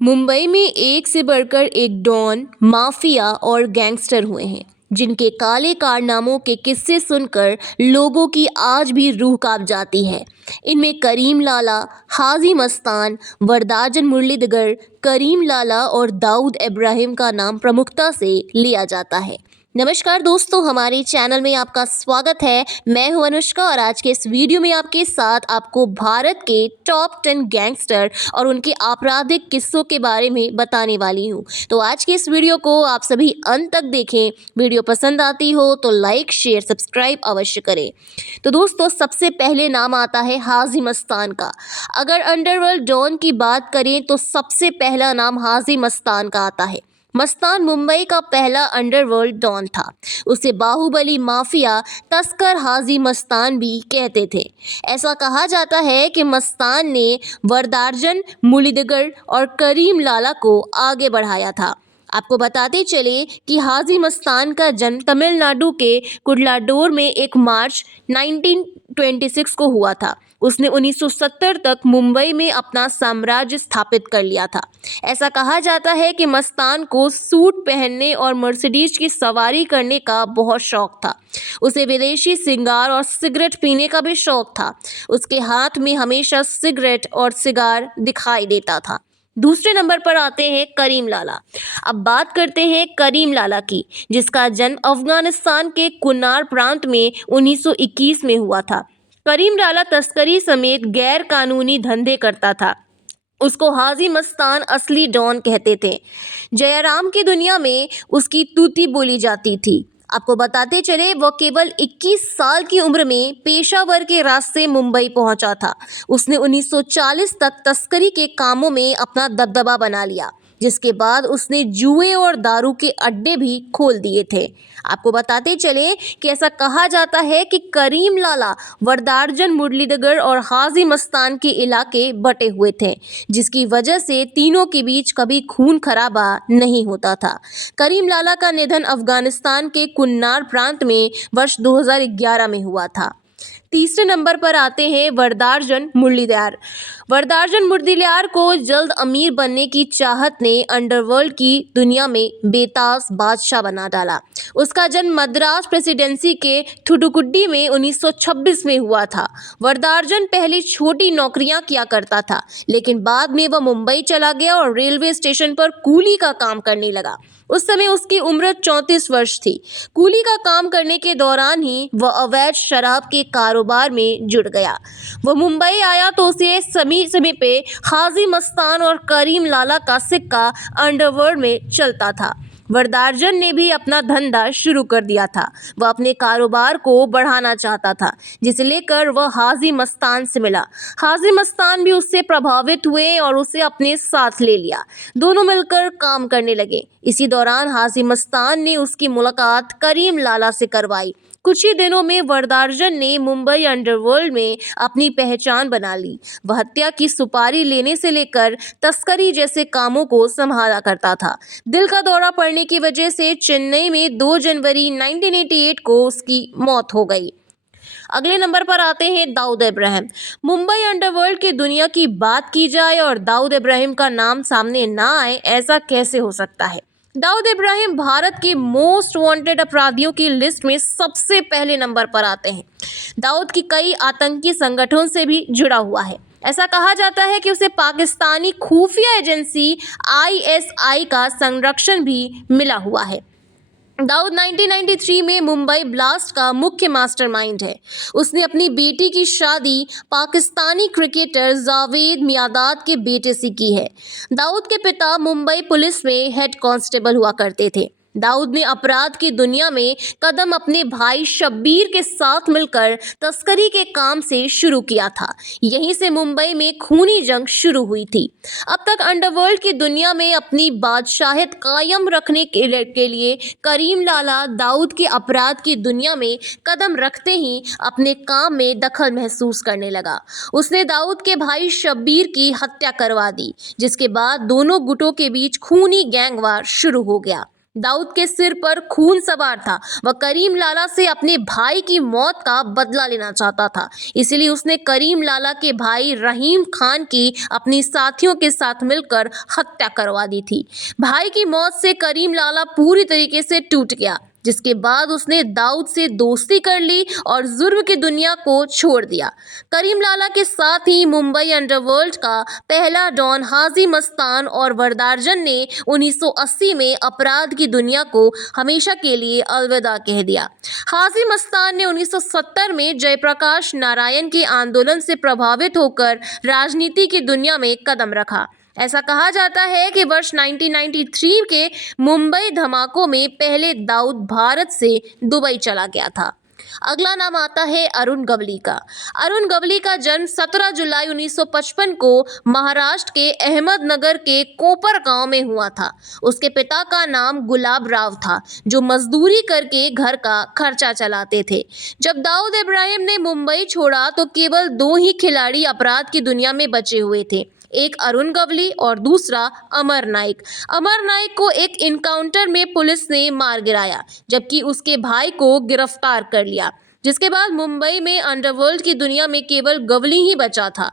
मुंबई में एक से बढ़कर एक डॉन, माफिया और गैंगस्टर हुए हैं जिनके काले कारनामों के किस्से सुनकर लोगों की आज भी रूह कांप जाती है। इनमें करीम लाला, हाजी मस्तान, वरदाजन मुरलीधर, करीम लाला और दाऊद इब्राहिम का नाम प्रमुखता से लिया जाता है। नमस्कार दोस्तों, हमारे चैनल में आपका स्वागत है। मैं हूं अनुष्का और आज के इस वीडियो में आपके साथ आपको भारत के टॉप 10 गैंगस्टर और उनके आपराधिक किस्सों के बारे में बताने वाली हूं। तो आज के इस वीडियो को आप सभी अंत तक देखें। वीडियो पसंद आती हो तो लाइक, शेयर, सब्सक्राइब अवश्य करें। तो दोस्तों, सबसे पहले नाम आता है हाजी मस्तान का। अगर अंडरवर्ल्ड डॉन की बात करें तो सबसे पहला नाम हाजी मस्तान का आता है। मस्तान मुंबई का पहला अंडरवर्ल्ड डॉन था। उसे बाहुबली माफिया तस्कर हाजी मस्तान भी कहते थे। ऐसा कहा जाता है कि मस्तान ने वरदार्जन मुरलीधर और करीम लाला को आगे बढ़ाया था। आपको बताते चले कि हाजी मस्तान का जन्म तमिलनाडु के कुडलाडोर में 1 मार्च 1926 को हुआ था। उसने 1970 तक मुंबई में अपना साम्राज्य स्थापित कर लिया था। ऐसा कहा जाता है कि मस्तान को सूट पहनने और मर्सिडीज की सवारी करने का बहुत शौक था। उसे विदेशी सिगार और सिगरेट पीने का भी शौक था। उसके हाथ में हमेशा सिगरेट और सिगार दिखाई देता था। दूसरे नंबर पर आते हैं करीम लाला। अब बात करते हैं करीम लाला की, जिसका जन्म अफगानिस्तान के कुन्नार प्रांत में 1921 में हुआ था। करीम लाला तस्करी समेत गैर कानूनी धंधे करता था। उसको हाजी मस्तान असली डॉन कहते थे। जयराम की दुनिया में उसकी तूती बोली जाती थी। आपको बताते चले, वह केवल 21 साल की उम्र में पेशावर के रास्ते मुंबई पहुंचा था। उसने 1940 तक तस्करी के कामों में अपना दबदबा बना लिया, जिसके बाद उसने जुए और दारू के अड्डे भी खोल दिए थे। आपको बताते चले कि ऐसा कहा जाता है कि करीम लाला वरदार्जन मुरलीधर और हाजी मस्तान के इलाके बटे हुए थे, जिसकी वजह से तीनों के बीच कभी खून खराबा नहीं होता था। करीम लाला का निधन अफगानिस्तान के कुन्नार प्रांत में वर्ष 2011 में हुआ था। तीसरे नंबर पर आते हैं वरदार्जन मुरलीधर। वरदार्जन मुरलीधर को जल्द अमीर बनने की चाहत ने अंडरवर्ल्ड की दुनिया में बेताज बादशाह बना डाला। उसका जन्म मद्रास प्रेसिडेंसी के थुथुकुडी में 1926 में हुआ था। वरदार्जन पहले छोटी नौकरियां किया करता था, लेकिन बाद में वह मुंबई चला गया और रेलवे स्टेशन पर कूली का काम करने लगा। उस समय उसकी उम्र 34 वर्ष थी। कूली का काम करने के दौरान ही वह अवैध शराब के कारोबार में जुड़ गया। वह मुंबई आया तो उसे समय पे हाजी मस्तान और करीम लाला का सिक्का अंडरवर्ल्ड में चलता था। वरदार्जन ने भी अपना धंधा शुरू कर दिया था। वह अपने कारोबार को बढ़ाना चाहता था, जिसे लेकर वह हाजी मस्तान से मिला। हाजी मस्तान भी उससे प्रभावित हुए और उसे अपने साथ ले लिया। दोनों मिलकर काम करने लगे। इसी दौरान हाजी मस्तान ने उसकी मुलाकात करीम लाला से करवाई। कुछ ही दिनों में वरदार्जन ने मुंबई अंडरवर्ल्ड में अपनी पहचान बना ली। वह हत्या की सुपारी लेने से लेकर तस्करी जैसे कामों को संभाला करता था। दिल का दौरा पड़ने की वजह से चेन्नई में 2 जनवरी 1988 को उसकी मौत हो गई। अगले नंबर पर आते हैं दाऊद इब्राहिम। मुंबई अंडरवर्ल्ड की दुनिया की बात की जाए और दाऊद इब्राहिम का नाम सामने ना आए, ऐसा कैसे हो सकता है। दाऊद इब्राहिम भारत के मोस्ट वांटेड अपराधियों की लिस्ट में सबसे पहले नंबर पर आते हैं। दाऊद की कई आतंकी संगठनों से भी जुड़ा हुआ है। ऐसा कहा जाता है कि उसे पाकिस्तानी खुफिया एजेंसी ISI का संरक्षण भी मिला हुआ है। दाऊद 1993 में मुंबई ब्लास्ट का मुख्य मास्टरमाइंड है। उसने अपनी बेटी की शादी पाकिस्तानी क्रिकेटर जावेद मियादाद के बेटे से की है। दाऊद के पिता मुंबई पुलिस में हेड कांस्टेबल हुआ करते थे। दाऊद ने अपराध की दुनिया में कदम अपने भाई शब्बीर के साथ मिलकर तस्करी के काम से शुरू किया था। यहीं से मुंबई में खूनी जंग शुरू हुई थी। अब तक अंडरवर्ल्ड की दुनिया में अपनी बादशाहत कायम रखने के लिए करीम लाला दाऊद के अपराध की दुनिया में कदम रखते ही अपने काम में दखल महसूस करने लगा। उसने दाऊद के भाई शब्बीर की हत्या करवा दी, जिसके बाद दोनों गुटों के बीच खूनी गैंगवार शुरू हो गया। दाऊद के सिर पर खून सवार था। वह करीम लाला से अपने भाई की मौत का बदला लेना चाहता था, इसलिए उसने करीम लाला के भाई रहीम खान की अपनी साथियों के साथ मिलकर हत्या करवा दी थी। भाई की मौत से करीम लाला पूरी तरीके से टूट गया, जिसके बाद उसने दाऊद से दोस्ती कर ली और जुर्म की दुनिया को छोड़ दिया। करीम लाला के साथ ही मुंबई अंडरवर्ल्ड का पहला डॉन हाजी मस्तान और वरदारजन ने 1980 में अपराध की दुनिया को हमेशा के लिए अलविदा कह दिया। हाजी मस्तान ने 1970 में जयप्रकाश नारायण के आंदोलन से प्रभावित होकर राजनीति की दुनिया में कदम रखा। ऐसा कहा जाता है कि वर्ष 1993 के मुंबई धमाकों में पहले दाऊद भारत से दुबई चला गया था। अगला नाम आता है अरुण गवली का। अरुण गवली का जन्म 17 जुलाई 1955 को महाराष्ट्र के अहमदनगर के कोपर गांव में हुआ था। उसके पिता का नाम गुलाब राव था, जो मजदूरी करके घर का खर्चा चलाते थे। जब दाऊद इब्राहिम ने मुंबई छोड़ा तो केवल 2 ही खिलाड़ी अपराध की दुनिया में बचे हुए थे, एक अरुण गवली और दूसरा अमर नाइक। अमर नाइक को एक इनकाउंटर में पुलिस ने मार गिराया, जबकि उसके भाई को गिरफ्तार कर लिया। जिसके बाद मुंबई में अंडरवर्ल्ड की दुनिया में केवल गवली ही बचा था।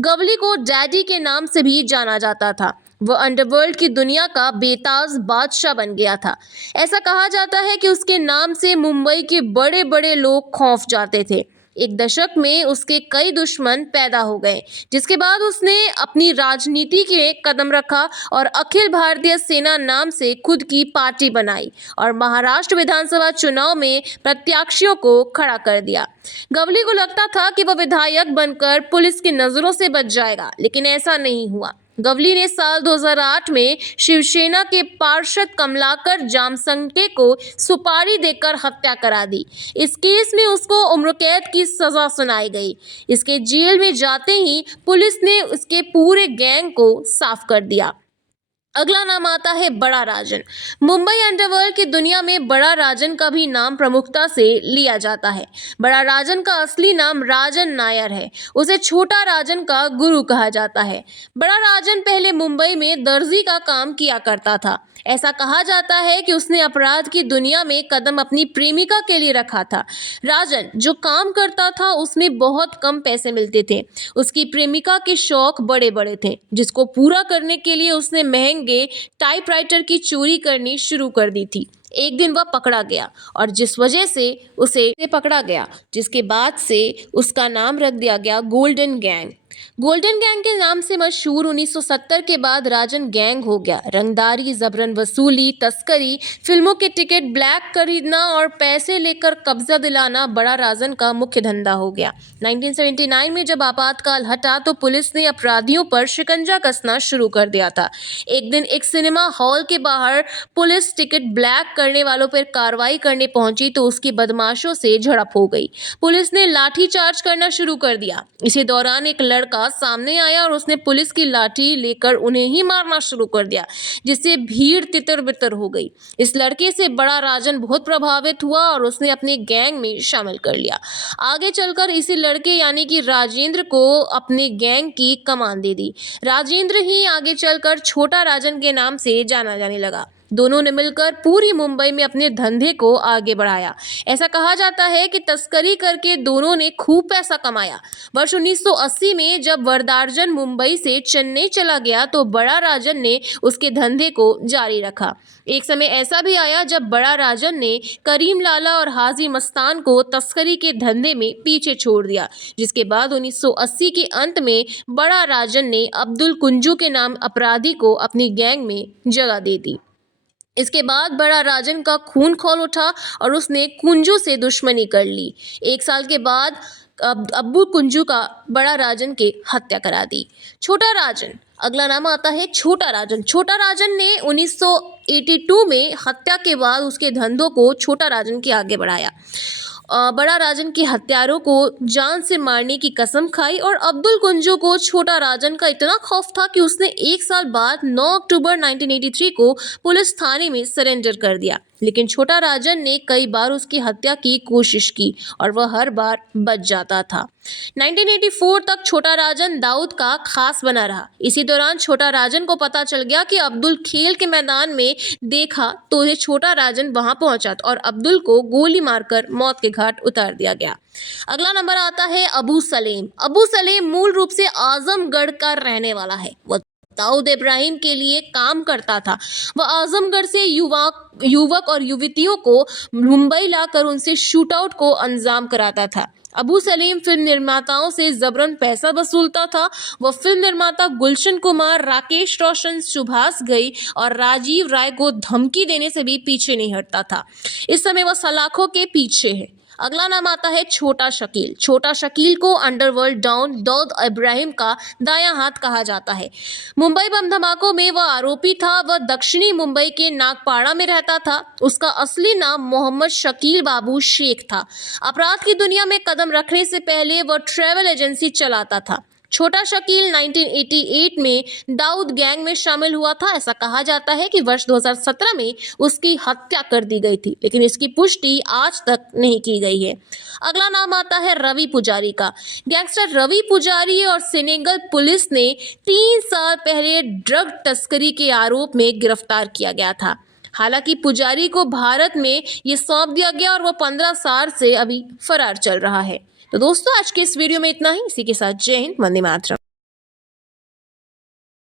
गवली को डैडी के नाम से भी जाना जाता था। वह अंडरवर्ल्ड की दुनिया का बेताज बादशाह बन गया था। ऐसा कहा जाता है कि उसके नाम से मुंबई के बड़े बड़े लोग खौफ जाते थे। एक दशक में उसके कई दुश्मन पैदा हो गए, जिसके बाद उसने अपनी राजनीति के कदम रखा और अखिल भारतीय सेना नाम से खुद की पार्टी बनाई और महाराष्ट्र विधानसभा चुनाव में प्रत्याशियों को खड़ा कर दिया। गवली को लगता था कि वह विधायक बनकर पुलिस की नजरों से बच जाएगा, लेकिन ऐसा नहीं हुआ। गवली ने साल 2008 में शिवसेना के पार्षद कमलाकर जामसंटे को सुपारी देकर हत्या करा दी। इस केस में उसको उम्र कैद की सजा सुनाई गई। इसके जेल में जाते ही पुलिस ने उसके पूरे गैंग को साफ कर दिया। अगला नाम आता है बड़ा राजन। मुंबई अंडरवर्ल्ड की दुनिया में बड़ा राजन का भी नाम प्रमुखता से लिया जाता है। बड़ा राजन का असली नाम राजन नायर है। उसे छोटा राजन का गुरु कहा जाता है। बड़ा राजन पहले मुंबई में दर्जी का काम किया करता था। ऐसा कहा जाता है कि उसने अपराध की दुनिया में कदम अपनी प्रेमिका के लिए रखा था। राजन जो काम करता था उसमें बहुत कम पैसे मिलते थे। उसकी प्रेमिका के शौक बड़े बड़े थे, जिसको पूरा करने के लिए उसने महंगे टाइपराइटर की चोरी करनी शुरू कर दी थी। एक दिन वह पकड़ा गया और जिस वजह से उसे पकड़ा गया, जिसके बाद से उसका नाम रख दिया गया गोल्डन गैंग। गोल्डन गैंग के नाम से मशहूर 1970 के बाद राजन गैंग हो गया। रंगदारी, जबरन वसूली, तस्करी, फिल्मों के टिकट ब्लैक खरीदना और पैसे लेकर कब्जा दिलाना बड़ा राजन का मुख्य धंधा हो गया। 1979 में जब आपातकाल हटा तो पुलिस ने अपराधियों पर शिकंजा कसना शुरू कर दिया था। एक दिन एक सिनेमा हॉल के बाहर पुलिस टिकट ब्लैक करने वालों पर कार्रवाई करने पहुंची तो उसकी बदमाशों से झड़प हो गई। पुलिस ने लाठीचार्ज करना शुरू कर दिया। इसी दौरान एक लड़का सामने आया और उसने पुलिस की लाठी लेकर उन्हें ही मारना शुरू कर दिया, जिससे भीड़ तितर बितर हो गई। इस लड़के से बड़ा राजन बहुत प्रभावित हुआ और उसने अपने गैंग में शामिल कर लिया। आगे चलकर इसी लड़के यानी कि राजेंद्र को अपने गैंग की कमान दे दी। राजेंद्र ही आगे चलकर छोटा राजन के नाम से जाना जाने लगा। दोनों ने मिलकर पूरी मुंबई में अपने धंधे को आगे बढ़ाया। ऐसा कहा जाता है कि तस्करी करके दोनों ने खूब पैसा कमाया। वर्ष 1980 में जब वरदारजन मुंबई से चेन्नई चला गया तो बड़ा राजन ने उसके धंधे को जारी रखा। एक समय ऐसा भी आया जब बड़ा राजन ने करीम लाला और हाजी मस्तान को तस्करी के धंधे में पीछे छोड़ दिया, जिसके बाद 1980 के अंत में बड़ा राजन ने अब्दुल कुंजू के नाम अपराधी को अपनी गैंग में जगह दे दी। इसके बाद बड़ा राजन का खून खौल उठा और उसने कुंजू से दुश्मनी कर ली। एक साल के बाद अब्बू कुंजू का बड़ा राजन की हत्या करा दी। छोटा राजन, अगला नाम आता है छोटा राजन। छोटा राजन ने 1982 में हत्या के बाद उसके धंधों को छोटा राजन के आगे बढ़ाया। बड़ा राजन के हत्यारों को जान से मारने की कसम खाई और अब्दुल कुंजू को छोटा राजन का इतना खौफ था कि उसने एक साल बाद 9 अक्टूबर 1983 को पुलिस थाने में सरेंडर कर दिया। लेकिन छोटा राजन ने कई बार उसकी हत्या की कोशिश की और वह हर बार बच जाता था। 1984 तक छोटा राजन दाऊद का खास बना रहा। इसी दौरान छोटा राजन को पता चल गया कि अब्दुल खेल के मैदान में देखा तो ये छोटा राजन वहां पहुंचा और अब्दुल को गोली मारकर मौत के घाट उतार दिया गया। अगला नंबर आता है अबू सलेम। अबू सलेम मूल रूप से आजमगढ़ का रहने वाला है। वह दाऊद इब्राहिम के लिए काम करता था। वह आजमगढ़ से युवक और युवतियों को मुंबई लाकर उनसे शूटआउट को अंजाम कराता था। अबू सलीम फिल्म निर्माताओं से जबरन पैसा वसूलता था। वह फिल्म निर्माता गुलशन कुमार, राकेश रोशन, सुभाष घई और राजीव राय को धमकी देने से भी पीछे नहीं हटता था। इस समय वह सलाखों के पीछे है। अगला नाम आता है छोटा शकील। छोटा शकील को अंडरवर्ल्ड डॉन दाऊद इब्राहिम का दायां हाथ कहा जाता है। मुंबई बम धमाकों में वह आरोपी था। वह दक्षिणी मुंबई के नागपाड़ा में रहता था। उसका असली नाम मोहम्मद शकील बाबू शेख था। अपराध की दुनिया में कदम रखने से पहले वह ट्रैवल एजेंसी चलाता था। छोटा शकील 1988 में दाऊद गैंग में शामिल हुआ था। ऐसा कहा जाता है कि वर्ष 2017 में उसकी हत्या कर दी गई थी, लेकिन इसकी पुष्टि आज तक नहीं की गई है। अगला नाम आता है रवि पुजारी का। गैंगस्टर रवि पुजारी और सेनेगल पुलिस ने 3 साल पहले ड्रग तस्करी के आरोप में गिरफ्तार किया गया था। हालांकि पुजारी को भारत में ये सौंप दिया गया और वह 15 साल से अभी फरार चल रहा है। तो दोस्तों, आज के इस वीडियो में इतना ही। इसी के साथ जय हिंद, वंदे मातरम।